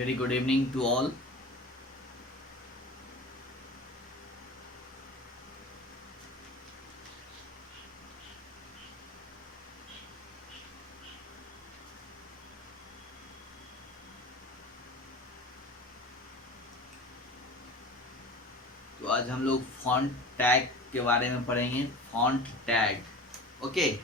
Very good evening to all. तो आज हम लोग फॉन्ट टैग के बारे में पढ़ेंगे। Font tag, okay.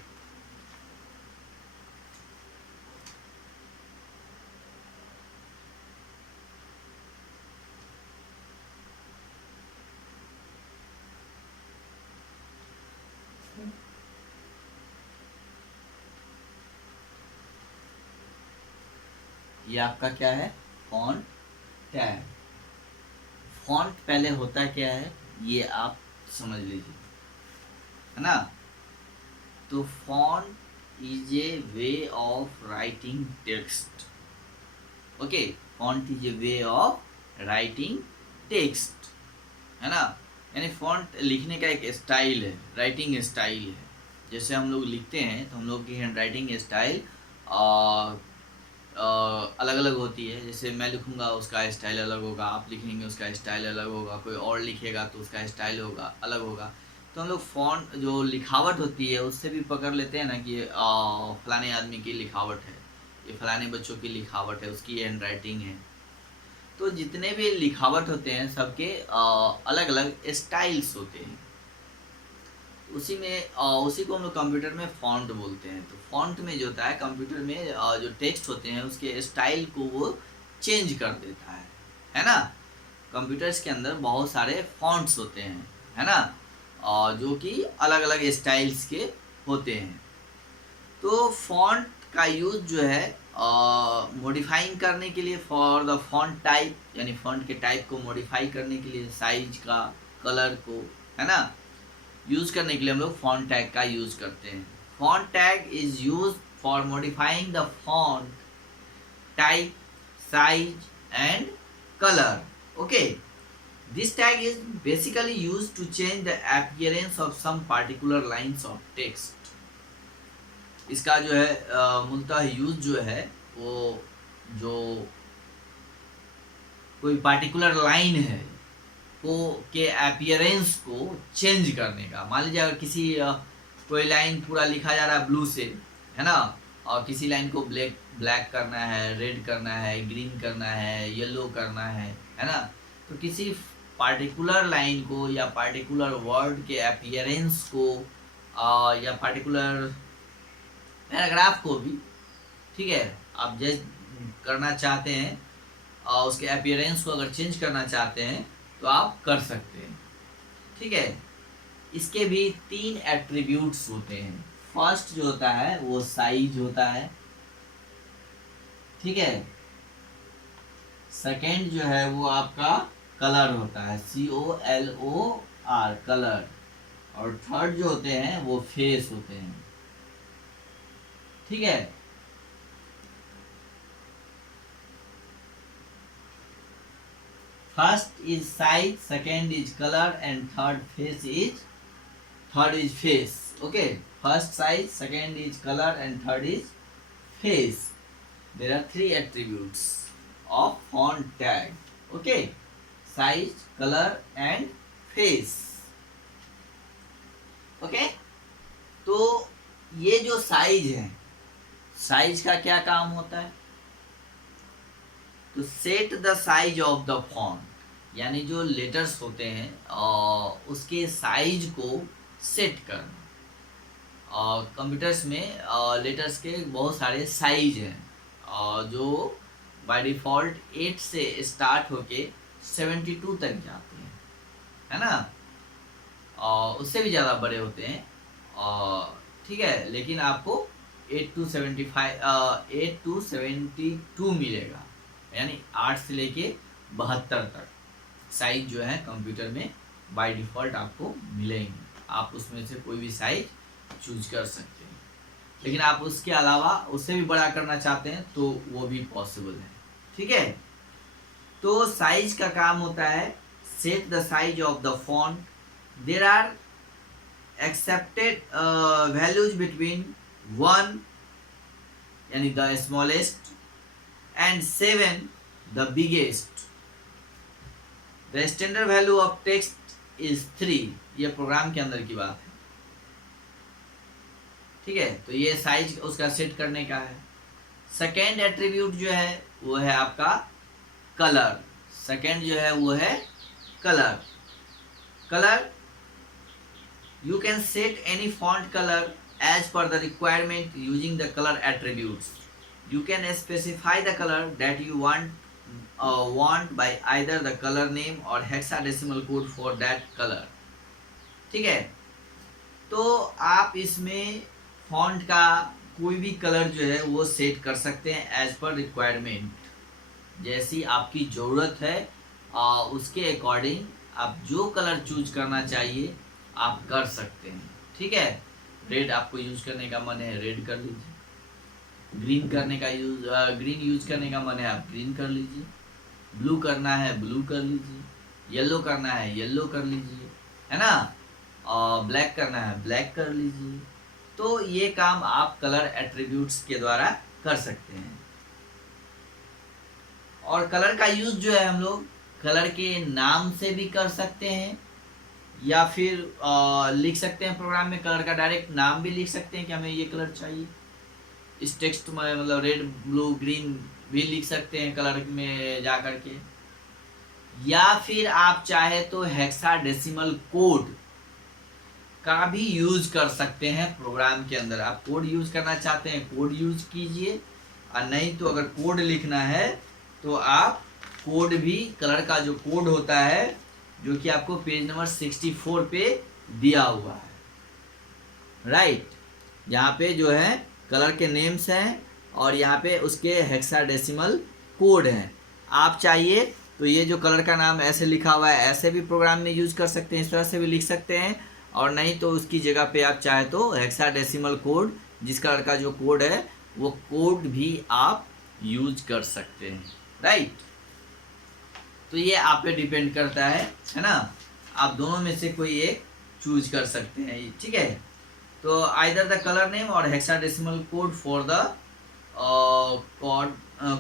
ये आपका क्या है? Font tag. फॉन्ट पहले होता क्या है ये आप समझ लीजिए, है ना। तो font is a way of writing text, okay. Font is a way of writing text, है ना। यानी फॉन्ट लिखने का एक स्टाइल है, राइटिंग स्टाइल है। जैसे हम लोग लिखते हैं तो हम लोग की हैंड राइटिंग स्टाइल अलग अलग होती है। जैसे मैं लिखूंगा उसका स्टाइल अलग होगा, आप लिखेंगे उसका स्टाइल अलग होगा, कोई और लिखेगा तो उसका स्टाइल होगा अलग होगा। तो हम लोग फॉन्ट जो लिखावट होती है उससे भी पकड़ लेते हैं ना कि फलाने आदमी की लिखावट है, ये फलाने बच्चों की लिखावट है, उसकी हैंड राइटिंग है। तो जितने भी लिखावट होते हैं सबके अलग अलग स्टाइल्स होते हैं। उसी को हम लोग कंप्यूटर में फॉन्ट बोलते हैं। तो फॉन्ट में जो होता है कंप्यूटर में जो टेक्स्ट होते हैं उसके स्टाइल को वो चेंज कर देता है ना। कंप्यूटर्स के अंदर बहुत सारे फॉन्ट्स होते हैं, है ना, जो कि अलग अलग स्टाइल्स के होते हैं। तो फॉन्ट का यूज जो है मॉडिफाइंग करने के लिए, फॉर द फॉन्ट टाइप, यानी फॉन्ट के टाइप को मॉडिफाई करने के लिए, साइज का, कलर को, है ना, यूज करने के लिए हम लोग फॉन्ट टैग का यूज करते हैं। Font tag is use for modifying the font type, size and colour, okay. This tag is basically use to change the appearance of some particular lines of text. इसका जो है मूलतः use जो है वो जो कोई पार्टिकुलर लाइन है को के अपीयरेंस को चेंज करने का। मान लीजिए अगर किसी कोई लाइन पूरा लिखा जा रहा है ब्लू से, है ना, और किसी लाइन को ब्लैक करना है, रेड करना है, ग्रीन करना है, येलो करना है ना। तो किसी पार्टिकुलर लाइन को या पार्टिकुलर वर्ड के अपीयरेंस को या पार्टिकुलर पैराग्राफ को भी, ठीक है, आप जज करना चाहते हैं और उसके अपीयरेंस को अगर चेंज करना चाहते हैं तो आप कर सकते हैं, ठीक है। इसके भी 3 एट्रीब्यूट्स होते हैं। फर्स्ट जो होता है वो साइज होता है, ठीक है। सेकेंड जो है वो आपका कलर होता है, COLOR, कलर। और थर्ड जो होते हैं वो फेस होते हैं, ठीक है। First is size, second is color, and third is face. Okay. First size, second is color, and third is face. There are 3 attributes of font tag. Okay. Size, color, and face. Okay. तो ये जो size है, size का क्या काम होता है? तो set the size of the font, यानी जो लेटर्स होते हैं उसके साइज को सेट करना। कंप्यूटर्स में लेटर्स के बहुत सारे साइज हैं जो बाय डिफ़ॉल्ट 8 से स्टार्ट होके 72 तक जाते हैं, है ना। उससे भी ज़्यादा बड़े होते हैं, ठीक है, लेकिन आपको 8 to 72 मिलेगा, यानी 8 से लेके 72 तक साइज जो है कंप्यूटर में बाय डिफ़ॉल्ट आपको मिलेंगे। आप उसमें से कोई भी साइज चूज कर सकते हैं, लेकिन आप उसके अलावा उससे भी बड़ा करना चाहते हैं तो वो भी पॉसिबल है, ठीक है। तो साइज का काम होता है set the size of the font. There are accepted values between 1 यानी the smallest and 7 the biggest, the standard value of text is 3, ये प्रोग्राम के अंदर की बात है, ठीक है। तो ये साइज उसका सेट करने का है। सेकेंड एट्रीब्यूट जो है वो है आपका कलर, सेकेंड जो है वो है colour. Colour, you can set any font color as per the requirement using the color attributes. You can specify the color that you want by either the color name or hexadecimal code for that color, ठीक है। तो आप इसमें font का कोई भी colour जो है वो सेट कर सकते हैं एज पर रिक्वायरमेंट, जैसी आपकी ज़रूरत है उसके अकॉर्डिंग आप जो कलर चूज करना चाहिए आप कर सकते हैं, ठीक है। रेड आपको यूज करने का मन है रेड कर लीजिए, ग्रीन करने का ग्रीन यूज करने का मन है आप ग्रीन कर लीजिए, ब्लू करना है ब्लू कर लीजिए, येलो करना है येलो कर लीजिए, है ना, ब्लैक करना है ब्लैक कर लीजिए। तो ये काम आप कलर एट्रीब्यूट्स के द्वारा कर सकते हैं। और कलर का यूज जो है हम लोग कलर के नाम से भी कर सकते हैं, या फिर लिख सकते हैं प्रोग्राम में कलर का डायरेक्ट नाम भी लिख सकते हैं कि हमें ये कलर चाहिए। इस टेक्स्ट में मतलब रेड ब्लू ग्रीन भी लिख सकते हैं कलर में जा कर के, या फिर आप चाहे तो हेक्साडेसिमल कोड का भी यूज कर सकते हैं प्रोग्राम के अंदर। आप कोड यूज करना चाहते हैं कोड यूज कीजिए, और नहीं तो अगर कोड लिखना है तो आप कोड भी, कलर का जो कोड होता है जो कि आपको पेज नंबर 64 पे दिया हुआ है, राइट, यहाँ पे जो है कलर के नेम्स हैं और यहाँ पे उसके हेक्साडेसिमल कोड हैं। आप चाहिए तो ये जो कलर का नाम ऐसे लिखा हुआ है ऐसे भी प्रोग्राम में यूज कर सकते हैं, इस तरह से भी लिख सकते हैं, और नहीं तो उसकी जगह पे आप चाहे तो हेक्साडेसिमल कोड, जिस कलर का जो कोड है वो कोड भी आप यूज कर सकते हैं, राइट। तो ये आप पे डिपेंड करता है ना, आप दोनों में से कोई एक चूज कर सकते हैं, ठीक है। तो आइदर द कलर नेम और hexadecimal code for the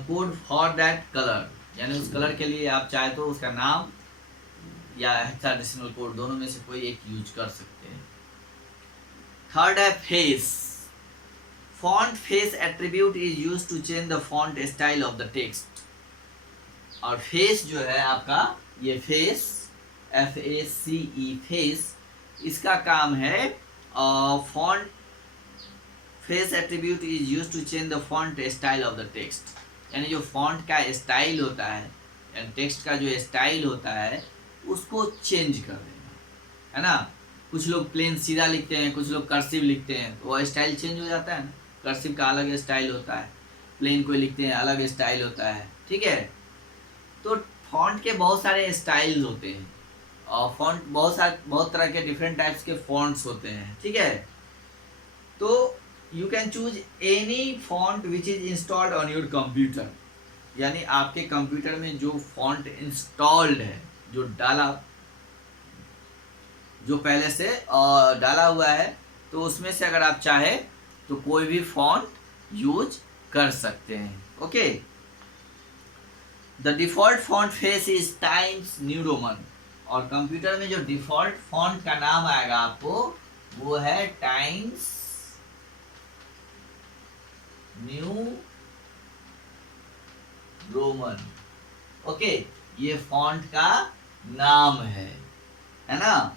code for that colour, यानी उस कलर के लिए आप चाहे तो उसका नाम या हेक्साडेसिमल कोड दोनों में से कोई एक यूज कर सकते हैं। थर्ड है face. Font face attribute is used to change the font style of the text. और फेस जो है आपका, ये फेस FACE फेस, इसका काम है font face attribute is used to change the font style of the text, यानी जो फॉन्ट का स्टाइल होता है, यानी टेक्स्ट का जो स्टाइल होता है उसको चेंज कर देना, है ना। कुछ लोग प्लेन सीधा लिखते हैं, कुछ लोग कर्सिव लिखते हैं, तो वह स्टाइल चेंज हो जाता है ना। कर्सिव का अलग स्टाइल होता है, प्लेन को लिखते हैं अलग स्टाइल होता है, ठीक है। तो फॉन्ट के बहुत सारे स्टाइल्स होते हैं और फॉन्ट बहुत तरह के डिफरेंट टाइप्स के फॉन्ट्स होते हैं, ठीक है। तो you can choose any font which is installed on your computer, यानी आपके कंप्यूटर में जो फॉन्ट इंस्टॉल्ड है, जो पहले से डाला हुआ है, तो उसमें से अगर आप चाहे तो कोई भी फॉन्ट यूज कर सकते हैं, okay. The default font face is times New Roman, और कंप्यूटर में जो डिफॉल्ट फॉन्ट का नाम आएगा आपको वो है टाइम्स न्यू रोमन, ओके। ये फॉन्ट का नाम है ना,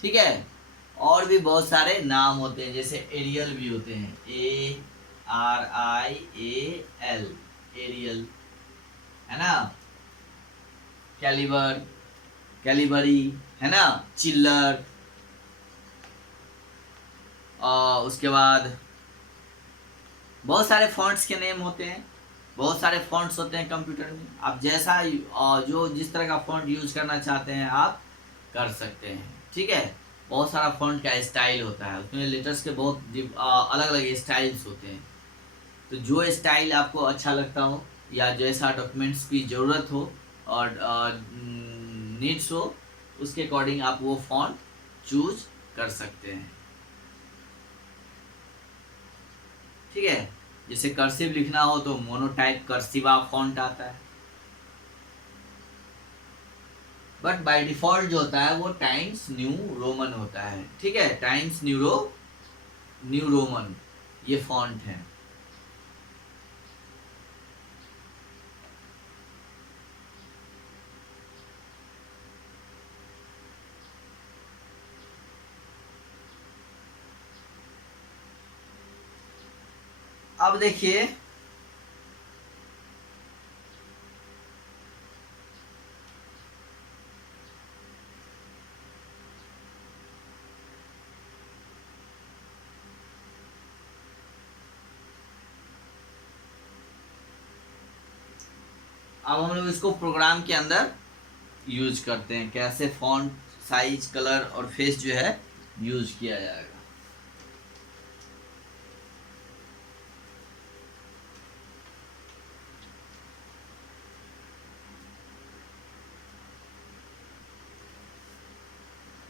ठीक है। और भी बहुत सारे नाम होते हैं, जैसे एरियल भी होते हैं, ARIAL, एरियल, है ना। कैलिबरी, है ना, चिल्लर, उसके बाद बहुत सारे फॉन्ट्स के नेम होते हैं, बहुत सारे फॉन्ट्स होते हैं कंप्यूटर में। आप जैसा जो जिस तरह का फॉन्ट यूज करना चाहते हैं आप कर सकते हैं, ठीक है। बहुत सारा फॉन्ट का स्टाइल होता है, उसमें लेटर्स के बहुत अलग अलग स्टाइल्स होते हैं। तो जो स्टाइल आपको अच्छा लगता हो या जैसा डॉक्यूमेंट्स की ज़रूरत हो और नीड्स हो, उसके अकॉर्डिंग आप वो फॉन्ट चूज कर सकते हैं, ठीक है। जैसे कर्सिव लिखना हो तो मोनोटाइप कर्सिवा फॉन्ट आता है, बट बाय डिफॉल्ट जो होता है वो टाइम्स न्यू रोमन होता है, ठीक है, टाइम्स न्यू रोमन ये फॉन्ट है। अब देखिए अब हम लोग इसको प्रोग्राम के अंदर यूज करते हैं, कैसे फॉन्ट साइज कलर और फेस जो है यूज किया जाएगा।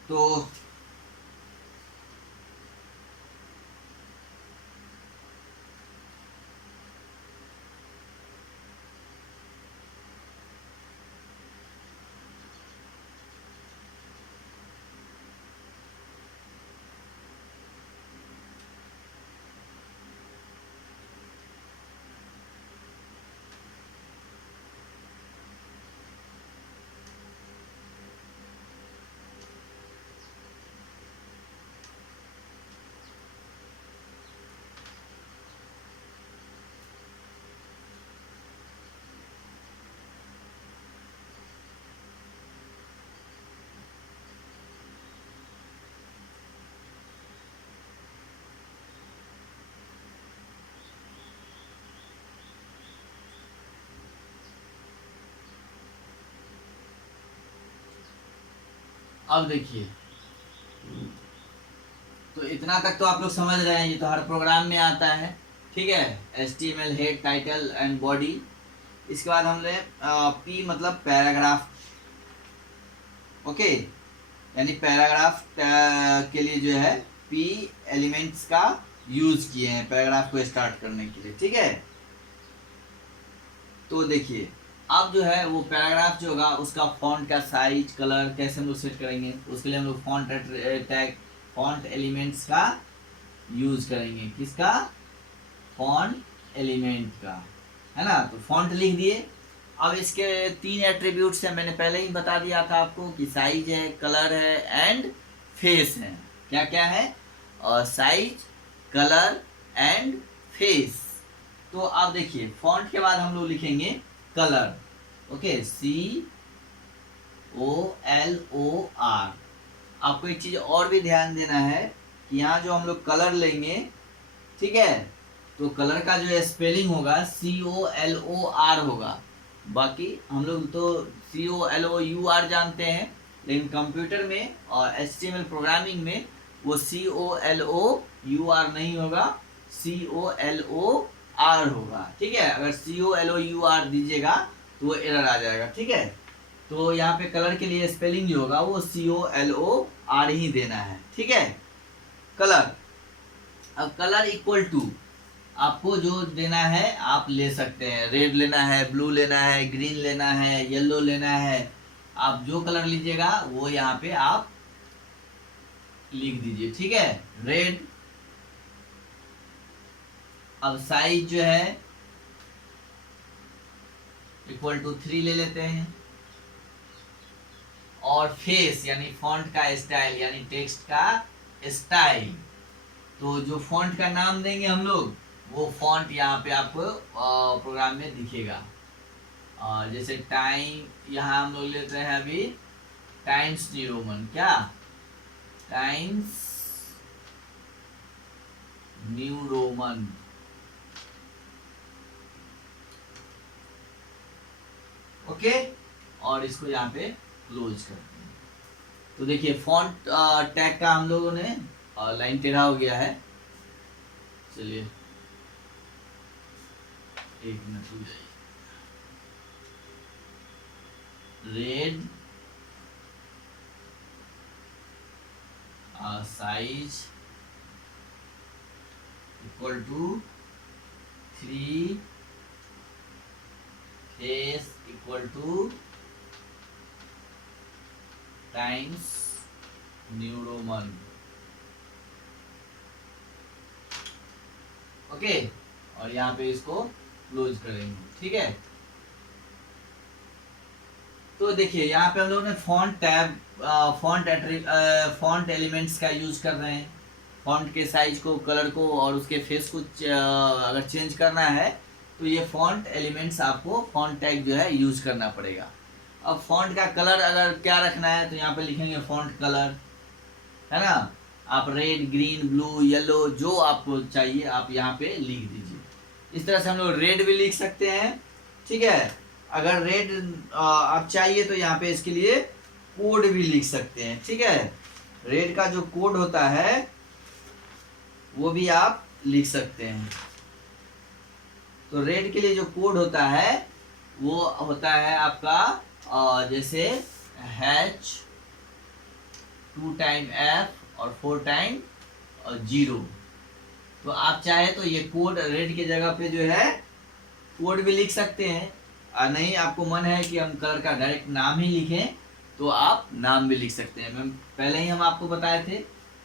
तो अब देखिए, तो इतना तक तो आप लोग समझ रहे हैं, ये तो हर प्रोग्राम में आता है, ठीक है, HTML head title and body. इसके बाद हमने पी मतलब पैराग्राफ, ओके, यानी पैराग्राफ के लिए जो है पी एलिमेंट्स का यूज किए हैं पैराग्राफ को स्टार्ट करने के लिए, ठीक है। तो देखिए अब जो है वो पैराग्राफ जो होगा उसका फॉन्ट का साइज कलर कैसे हम लोग सेट करेंगे, उसके लिए हम लोग फॉन्ट टैग फॉन्ट एलिमेंट्स का यूज करेंगे। किसका? फॉन्ट एलिमेंट का, है ना। तो फॉन्ट लिख दिए। अब इसके 3 एट्रीब्यूट्स हैं, मैंने पहले ही बता दिया था आपको कि साइज है, कलर है एंड फेस है। क्या क्या है? Size, colour and face. तो आप देखिए फॉन्ट के बाद हम लोग लिखेंगे कलर, ओके, COLOR। आपको एक चीज और भी ध्यान देना है कि यहाँ जो हम लोग कलर लेंगे, ठीक है, तो कलर का जो स्पेलिंग होगा COLOR होगा। बाकी हम लोग तो COLOUR जानते हैं, लेकिन कंप्यूटर में और HTML प्रोग्रामिंग में वो COLOUR नहीं होगा, COLOR होगा, ठीक है। अगर COLOUR दीजिएगा तो वो एरर आ जाएगा, ठीक है। तो यहाँ पे कलर के लिए स्पेलिंग जो होगा वो COLOR ही देना है, ठीक है। कलर, अब कलर इक्वल टू आपको जो देना है आप ले सकते हैं, रेड लेना है, ब्लू लेना है, ग्रीन लेना है, येलो लेना है, आप जो कलर लीजिएगा वो यहाँ पे आप लिख दीजिए, ठीक है, रेड। अब साइज जो है इक्वल टू 3 ले लेते हैं, और फेस यानी फॉन्ट का स्टाइल यानी टेक्स्ट का स्टाइल, तो जो फॉन्ट का नाम देंगे हम लोग वो फॉन्ट यहाँ पे आपको प्रोग्राम में दिखेगा। जैसे टाइम, यहाँ हम लोग लेते हैं अभी टाइम्स न्यू रोमन, क्या टाइम्स न्यू रोमन, ओके, और इसको यहाँ पे क्लोज करते हैं। तो देखिए फॉन्ट टैग का हम लोगों ने लाइन टेढ़ा हो गया है, चलिए एक मिनट रुक जाइए। Red size equal to 3, face equal to Times New Roman. Okay, और यहाँ पे इसको क्लोज करेंगे, ठीक है। तो देखिए यहाँ पे हम लोग ने फॉन्ट टैब, फॉन्ट एलिमेंट्स का यूज कर रहे हैं। फॉन्ट के साइज को, कलर को और उसके फेस को अगर चेंज करना है तो ये फॉन्ट एलिमेंट्स आपको फॉन्ट टैग जो है यूज करना पड़ेगा। अब फॉन्ट का कलर अगर क्या रखना है तो यहाँ पे लिखेंगे फॉन्ट कलर, है ना। आप रेड, ग्रीन, ब्लू, येलो जो आपको चाहिए आप यहाँ पे लिख दीजिए। इस तरह से हम लोग रेड भी लिख सकते हैं, ठीक है। अगर रेड आप चाहिए तो यहाँ पे इसके लिए कोड भी लिख सकते हैं, ठीक है। रेड का जो कोड होता है वो भी आप लिख सकते हैं। तो रेड के लिए जो कोड होता है वो होता है आपका जैसे हैच 2 टाइम F और 4 टाइम 0। तो आप चाहे तो ये कोड रेड की जगह पे जो है कोड भी लिख सकते हैं, और नहीं आपको मन है कि हम कलर का डायरेक्ट नाम ही लिखें तो आप नाम भी लिख सकते हैं। मैम पहले ही हम आपको बताए थे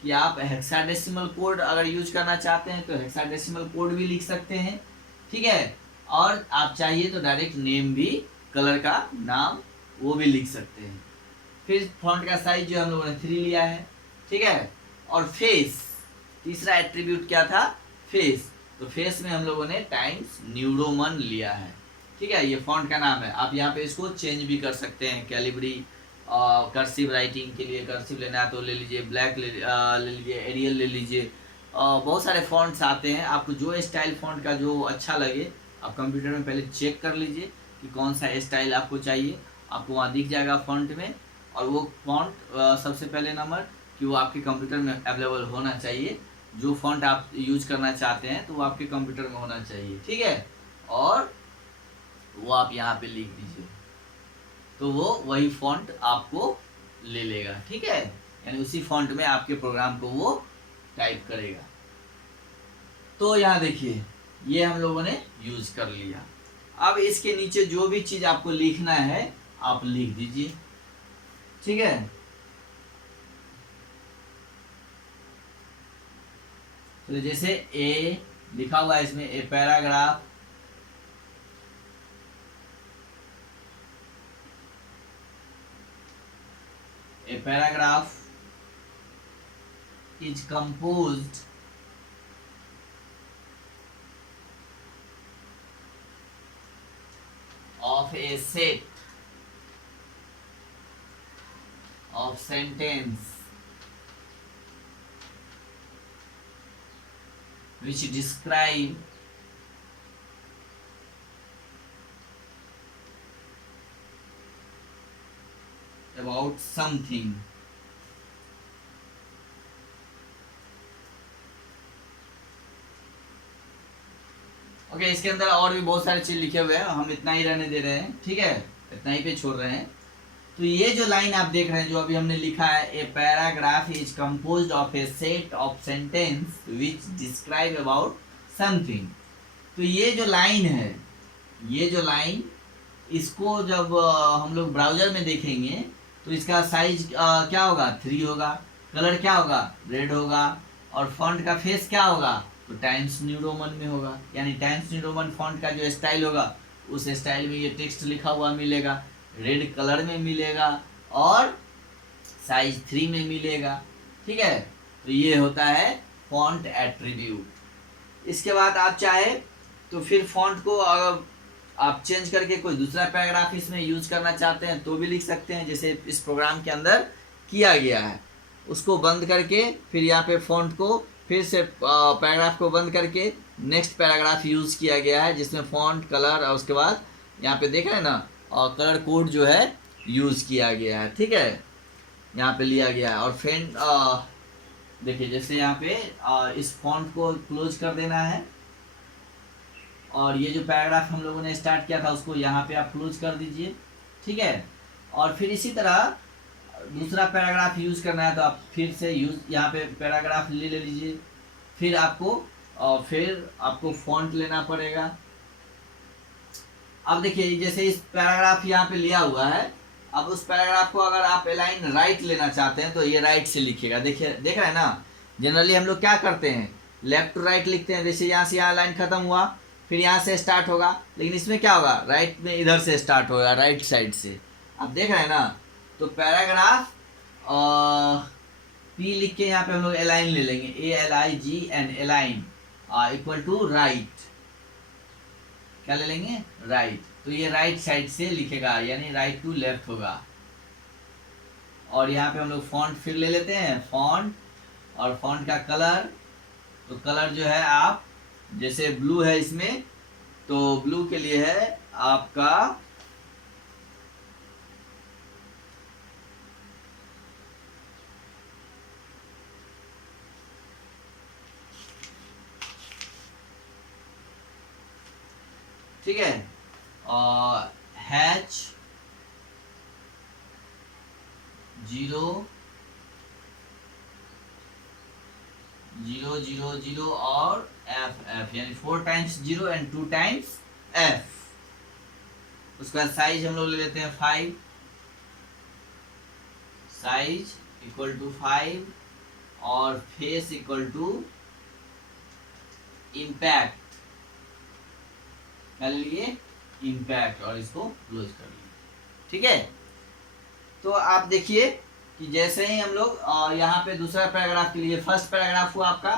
कि आप हेक्साडेसिमल कोड अगर यूज करना चाहते हैं तो हेक्साडेसिमल कोड भी लिख सकते हैं, ठीक है। और आप चाहिए तो डायरेक्ट नेम भी, कलर का नाम वो भी लिख सकते हैं। फिर फॉन्ट का साइज जो हम लोगों ने 3 लिया है, ठीक है। और फेस, तीसरा एट्रीब्यूट क्या था, फेस। तो फेस में हम लोगों ने टाइम्स न्यू रोमन लिया है, ठीक है। ये फॉन्ट का नाम है। आप यहाँ पे इसको चेंज भी कर सकते हैं। कैलिब्री, कर्सिव राइटिंग के लिए कर्सिव लेना है तो ले लीजिए, ब्लैक ले लीजिए, एरियल ले लीजिए। बहुत सारे फॉन्ट्स आते हैं, आपको जो स्टाइल फॉन्ट का जो अच्छा लगे आप कंप्यूटर में पहले चेक कर लीजिए कि कौन सा स्टाइल आपको चाहिए। आपको वहाँ दिख जाएगा फॉन्ट में, और वो फॉन्ट सबसे पहले नंबर कि वो आपके कंप्यूटर में अवेलेबल होना चाहिए। जो फॉन्ट आप यूज करना चाहते हैं तो वो आपके कंप्यूटर में होना चाहिए, ठीक है। और वो आप यहाँ पे लिख दीजिए तो वो वही फॉन्ट आपको ले लेगा, ठीक है। यानी उसी फॉन्ट में आपके प्रोग्राम को वो टाइप करेगा। तो यहाँ देखिए ये हम लोगों ने यूज कर लिया। अब इसके नीचे जो भी चीज आपको लिखना है आप लिख दीजिए, ठीक है। तो जैसे ए लिखा हुआ है इसमें, a paragraph, a paragraph is composed of a set of sentence which describe about something। Okay, इसके अंदर और भी बहुत सारे चीज लिखे हुए हैं, हम इतना ही रहने दे रहे हैं, ठीक है, इतना ही पे छोड़ रहे हैं। तो ये जो लाइन आप देख रहे हैं जो अभी हमने लिखा है, a paragraph is composed of A set of sentence which describe about something. तो ये जो लाइन है, ये जो लाइन, इसको जब हम लोग ब्राउजर में देखेंगे तो इसका साइज क्या होगा, 3 होगा। कलर क्या होगा, रेड होगा। और फॉन्ट का फेस क्या होगा, तो टाइम्स न्यू रोमन में होगा। यानी टाइम्स न्यू रोमन फॉन्ट का जो स्टाइल होगा उस स्टाइल में ये टेक्स्ट लिखा हुआ मिलेगा, रेड कलर में मिलेगा और साइज 3 में मिलेगा, ठीक है। तो ये होता है फॉन्ट एट्रीब्यूट। इसके बाद आप चाहे तो फिर फॉन्ट को आप चेंज करके कोई दूसरा पैराग्राफ इसमें यूज करना चाहते हैं तो भी लिख सकते हैं, जैसे इस प्रोग्राम के अंदर किया गया है। उसको बंद करके फिर यहाँ पे फॉन्ट को फिर से पैराग्राफ को बंद करके नेक्स्ट पैराग्राफ यूज़ किया गया है जिसमें फॉन्ट, कलर और उसके बाद यहाँ पे देख रहे हैं ना, और कलर कोड जो है यूज़ किया गया है, ठीक है, यहाँ पे लिया गया है। और फ्रेंड देखिए जैसे यहाँ पे इस फॉन्ट को क्लोज कर देना है, और ये जो पैराग्राफ हम लोगों ने स्टार्ट किया था उसको यहाँ पे आप क्लोज कर दीजिए, ठीक है। और फिर इसी तरह दूसरा पैराग्राफ यूज़ करना है तो आप फिर से यहाँ पे पैराग्राफ ले लीजिए। फिर आपको फॉन्ट लेना पड़ेगा। अब देखिए जैसे इस पैराग्राफ यहाँ पे लिया हुआ है, अब उस पैराग्राफ को अगर आप अलाइन राइट लेना चाहते हैं तो ये राइट से लिखिएगा। देखिए, देख रहे हैं ना, जनरली हम लोग क्या करते हैं, लेफ्ट टू राइट लिखते हैं। जैसे यहाँ से यहाँ लाइन खत्म हुआ, फिर यहाँ से स्टार्ट होगा, लेकिन इसमें क्या होगा, राइट में इधर से स्टार्ट होगा, राइट साइड से। आप देख रहे हैं ना, तो पैराग्राफ पी लिख के यहाँ पे हम लोग अलाइन ले लेंगे, ALIGN, align equal to right. क्या ले लेंगे, राइट। तो ये राइट साइड से लिखेगा, यानी राइट टू लेफ्ट होगा। और यहाँ पे हम लोग फॉन्ट फिर ले लेते हैं, फॉन्ट, और फॉन्ट का कलर, तो कलर जो है आप, जैसे ब्लू है इसमें, तो ब्लू के लिए है आपका ठीक है, और H 0 0 0 0 और F, यानी 4 टाइम्स 0 एंड 2 टाइम्स F। उसका साइज हम लोग ले लेते हैं 5, साइज इक्वल टू 5, और फेस इक्वल टू इम्पैक्ट, कर लिए इम्पैक्ट, और इसको क्लोज कर लिए। ठीक है, तो आप देखिए कि जैसे ही हम लोग यहाँ पे दूसरा पैराग्राफ के लिए, फर्स्ट पैराग्राफ हुआ आपका,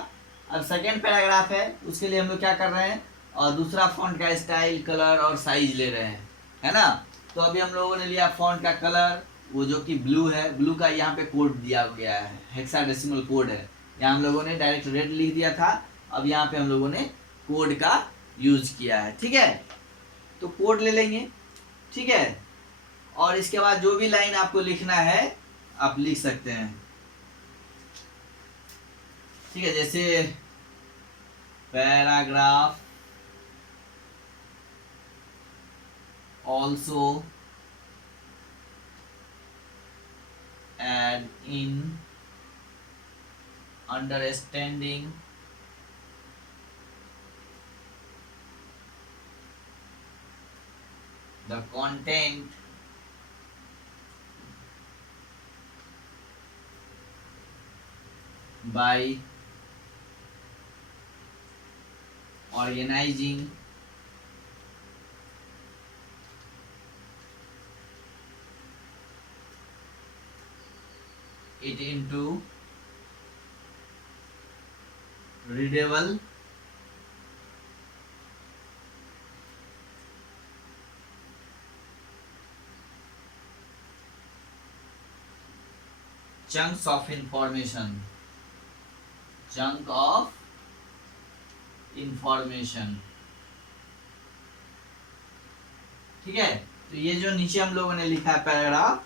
अब सेकेंड पैराग्राफ है, उसके लिए हम लोग क्या कर रहे हैं, और दूसरा फॉन्ट का स्टाइल, कलर और साइज ले रहे हैं, है ना। तो अभी हम लोगों ने लिया फॉन्ट का कलर, वो जो कि ब्लू है, ब्लू का यहाँ पे कोड दिया गया है, हेक्साडेसिमल कोड है। यहाँ हम लोगों ने डायरेक्ट रेड लिख दिया था, अब यहाँ पे हम लोगों ने कोड का यूज किया है। ठीक है, तो कोड ले लेंगे, ठीक है, और इसके बाद जो भी लाइन आपको लिखना है आप लिख सकते हैं। ठीक है, जैसे paragraph also aid in understanding the content by organizing it into readable chunks of information, chunk of information। ठीक है, तो ये जो नीचे हम लोगों ने लिखा है पैराग्राफ,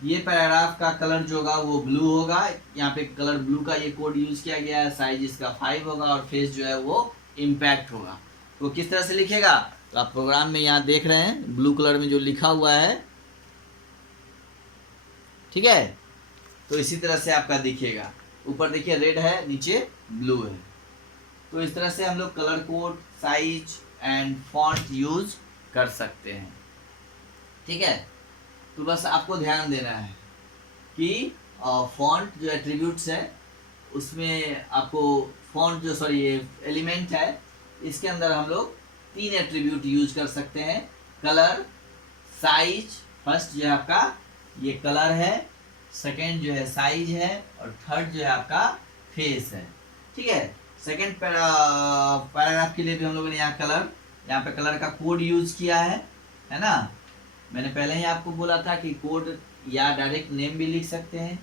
ये पैराग्राफ का कलर जो होगा वो ब्लू होगा, यहाँ पे कलर ब्लू का ये कोड यूज किया गया है, साइज इसका 5 होगा, और फेस जो है वो इम्पैक्ट होगा। तो किस तरह से लिखेगा, तो आप प्रोग्राम में यहाँ देख रहे हैं ब्लू कलर में जो लिखा हुआ है, ठीक है, तो इसी तरह से आपका दिखेगा। ऊपर देखिए रेड है, नीचे ब्लू है। तो इस तरह से हम लोग colour code, size and font use कर सकते हैं। ठीक है, तो बस आपको ध्यान देना है कि फॉन्ट जो एट्रीब्यूट्स है उसमें आपको फॉन्ट जो ये एलिमेंट है, इसके अंदर हम लोग 3 एट्रीब्यूट यूज कर सकते हैं, कलर, साइज, फर्स्ट जो है आपका ये कलर है, सेकेंड जो है साइज है, और थर्ड जो है आपका फेस है। ठीक है, सेकेंड पैराग्राफ के लिए भी हम लोगों ने यहाँ पे कलर का कोड यूज किया है ना। मैंने पहले ही आपको बोला था कि कोड या डायरेक्ट नेम भी लिख सकते हैं।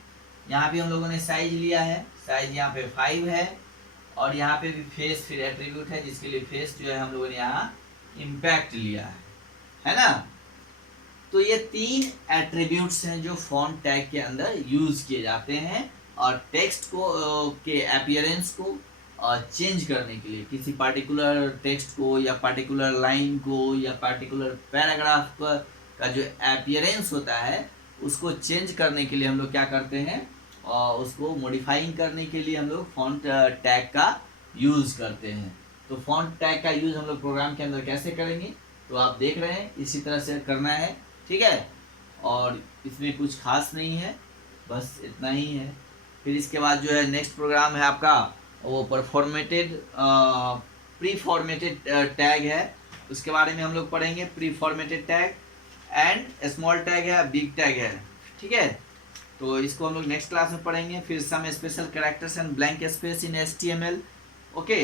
यहाँ भी हम लोगों ने साइज लिया है, साइज यहाँ पे 5 है, और यहाँ पे भी फेस फिर एट्रीब्यूट है, जिसके लिए फेस जो है हम लोगों ने यहाँ इम्पैक्ट लिया है ना। तो ये 3 एट्रीब्यूट्स हैं जो फॉन्ट टैग के अंदर यूज किए जाते हैं, और टेक्स्ट को के अपीयरेंस को चेंज करने के लिए, किसी पार्टिकुलर टेक्स्ट को या पार्टिकुलर लाइन को या पार्टिकुलर पैराग्राफ का जो अपीयरेंस होता है उसको चेंज करने के लिए हम लोग क्या करते हैं, और उसको मॉडिफाइंग करने के लिए हम लोग फॉन्ट टैग का यूज करते हैं। तो फॉन्ट टैग का यूज हम लोग प्रोग्राम के अंदर कैसे करेंगे, तो आप देख रहे हैं इसी तरह से करना है। ठीक है, और इसमें कुछ खास नहीं है, बस इतना ही है। फिर इसके बाद जो है नेक्स्ट प्रोग्राम है आपका वो प्री फॉर्मेटेड टैग है, उसके बारे में हम लोग पढ़ेंगे। Pre formatted tag and small tag है, बिग टैग है, ठीक है। तो इसको हम लोग नेक्स्ट क्लास में पढ़ेंगे। फिर some special characters and blank space in HTML, ओके।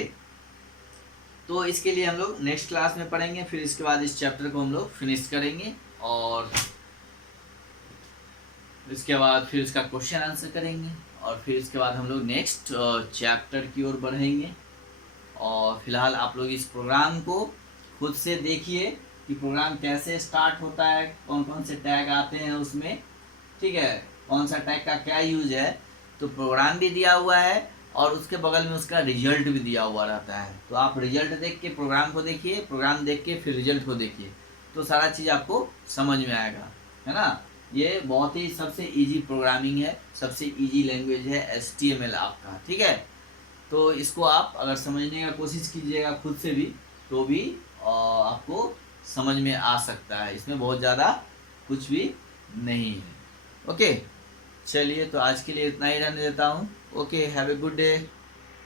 तो इसके लिए हम लोग नेक्स्ट क्लास में पढ़ेंगे। फिर इसके बाद इस चैप्टर को हम लोग फिनिश करेंगे और इसके बाद फिर इसका क्वेश्चन आंसर करेंगे और फिर इसके बाद हम लोग नेक्स्ट चैप्टर की ओर बढ़ेंगे। और फिलहाल आप लोग इस प्रोग्राम को खुद से देखिए कि प्रोग्राम कैसे स्टार्ट होता है, कौन कौन से टैग आते हैं उसमें, ठीक है, कौन सा टैग का क्या यूज है। तो प्रोग्राम भी दिया हुआ है और उसके बगल में उसका रिजल्ट भी दिया हुआ रहता है। तो आप रिजल्ट देख के प्रोग्राम को देखिए, प्रोग्राम देख के फिर रिजल्ट को देखिए, तो सारा चीज़ आपको समझ में आएगा, है ना। ये बहुत ही सबसे इजी प्रोग्रामिंग है, सबसे इजी लैंग्वेज है HTML आपका, ठीक है। तो इसको आप अगर समझने का कोशिश कीजिएगा खुद से भी तो भी आपको समझ में आ सकता है, इसमें बहुत ज़्यादा कुछ भी नहीं है, ओके। चलिए तो आज के लिए इतना ही रहने देता हूँ, okay, have a good day.